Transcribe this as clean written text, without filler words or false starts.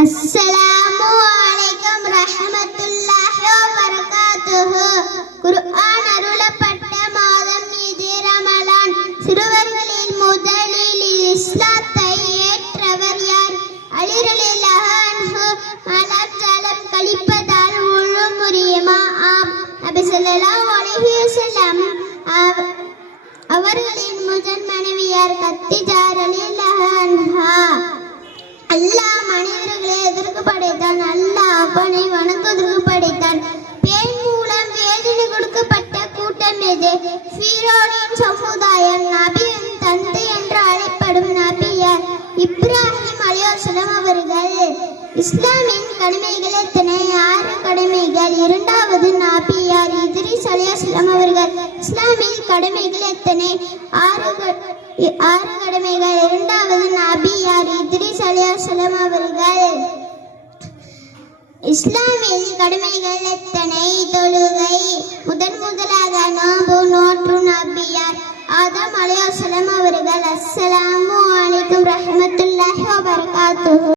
அஸ்ஸலாமு அலைக்கும் ரஹ்மத்துல்லாஹி வ பரகாத்துஹு. குர்ஆன் அருளப்பட்ட மாதம் இது ரமலான். சிறுவர்களில் முதலில் இஸ்லாத்தை ஏற்றவர் யார்? அலி ரலியல்லாஹு அன்ஹு. மலம் ஜலம் கழிப்பதால் உழு முடியுமா? ஆம். நபி ஸல்லல்லாஹு அலைஹி வஸல்லம் அவர்களின் முதல் மனைவியார் கத்தீஜா ரலியல்லாஹு அன்ஹா. அல்லாஹ் மனிதர்களை எதற்கு படைத்தான்? அல்லாஹ் அவனை வணங்குவதற்கு படைத்தான். பெண் மூலம் வேதனை கொடுக்கப்பட்ட கூட்டம் எது? ஃபீரோனின் சமுதாயம். நபியின் தந்தை என்று அழைக்கப்படும் நபியார் இப்ராஹிம் அலைஹிஸ்ஸலாம் அவர்கள். இஸ்லாமின் கடமைகள் எத்தனை? 6 கடமைகள். இரண்டாவது நபியார் இத்ரீஸ் அலைஹிஸ்ஸலாம் அவர்கள். இஸ்லாமின் கடமைகள் எத்தனை? 6 கடமைகள். இரண்டாவது நபியார் இத்ரீஸ் அலைஹிஸ்ஸலாம் அவர்கள். இஸ்லாமில் கடமைகள் எத்தனை? தொழுகை. முதலாக நோன்பு நோற்று நபியார் ஆதம் அலைஹிஸ்ஸலாம் அவர்கள். அஸ்ஸலாமு அலைக்கும் ரஹ்மத்துல்லாஹி வ பரகாத்துஹு.